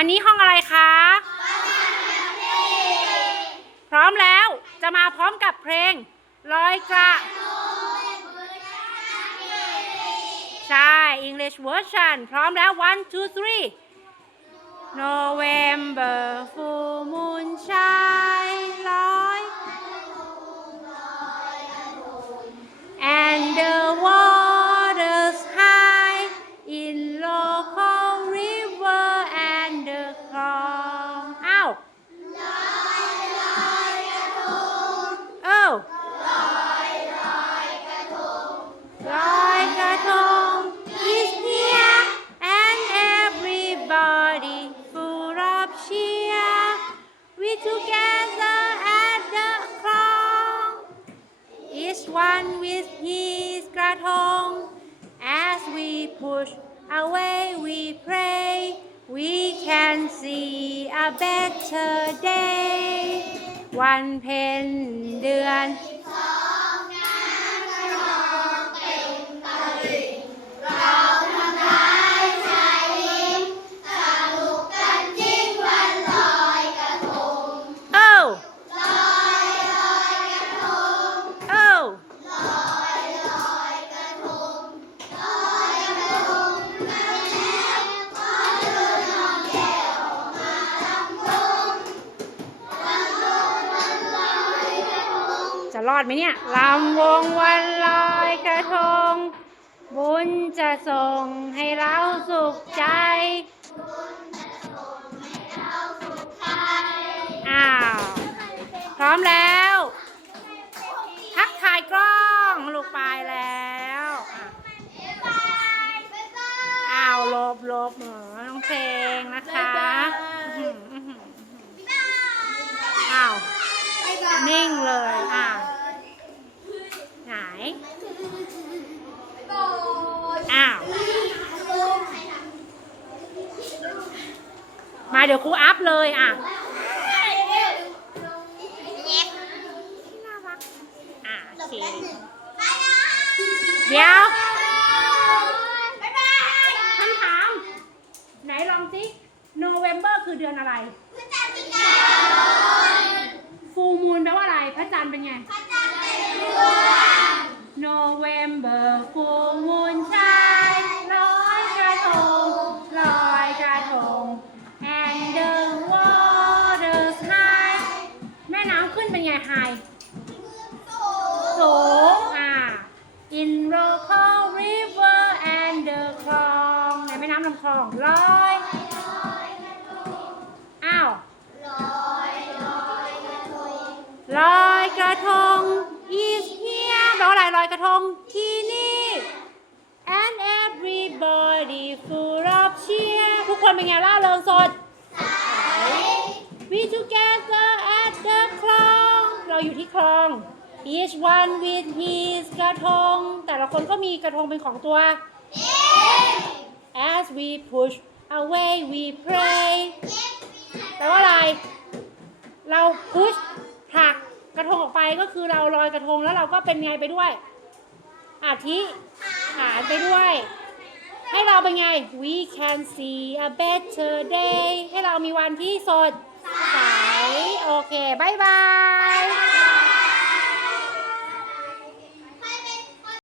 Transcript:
อันนี้ห้องอะไรคะ พร้อมแล้วจะมาพร้อมกับเพลงลอยกระใช่ English version พร้อมแล้ว one two three November full moon shine one with his กระทง as we push away we pray we can see a better day วันเพ็ญเดือน จะรอดไหมเนี่ยลำวงวันลอยกระทง บุญจะส่งให้เราสุขใจอ้าวพร้อมแล้ว ทักทายกล้องลูกไปแล้วอะอ้าวลบลบเหมือน้องเพลงนะคะอื้อหืออื้อหืออ้าวนิ่งเลยอะ อ้าว มาเดี๋ยวครูอัพเลยอะน่ารักอะโอเคเดี๋ยวคำถาม ไหนลองสิ November คือเดือนอะไร ฟูมูลแปลว่าอะไร พระจันทร์เป็นไง November full moon shine เป็นไง high สูงอ่า in local river and the คลองในแม่น้ำลำคลองลอยอ้าวลอยกระทง is here แปลว่าอะไรลอยกระทงที่นี่ and everybody full of cheer ทุกคนเป็นไงล่าเริงสด อยู่ที่คลอง each one with his กระทง แต่ละคนก็มีกระทงเป็นของตัว as we push away we pray แปลว่าอะไร เราพุชผลักกระทงออกไปก็คือเราลอยกระทงแล้วเราก็เป็นไงไปด้วย อาทิฐานไปด้วย ให้เราเป็นไง we can see a better day ให้เรามีวันที่สดใสโอเคบ๊ายบาย